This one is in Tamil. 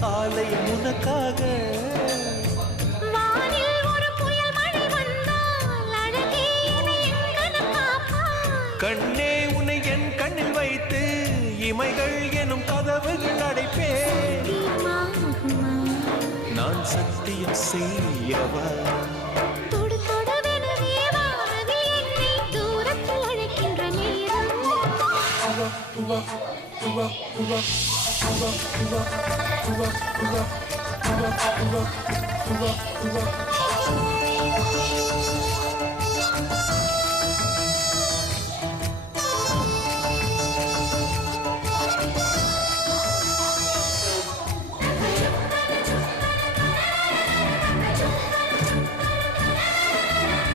ஆலயம் உனக்காக. கண்ணே உன்னை என் கண்ணில் வைத்து இமைகள் எனும் கதவுகள் அடைப்பேன். நான் சத்தியம் செய்யவா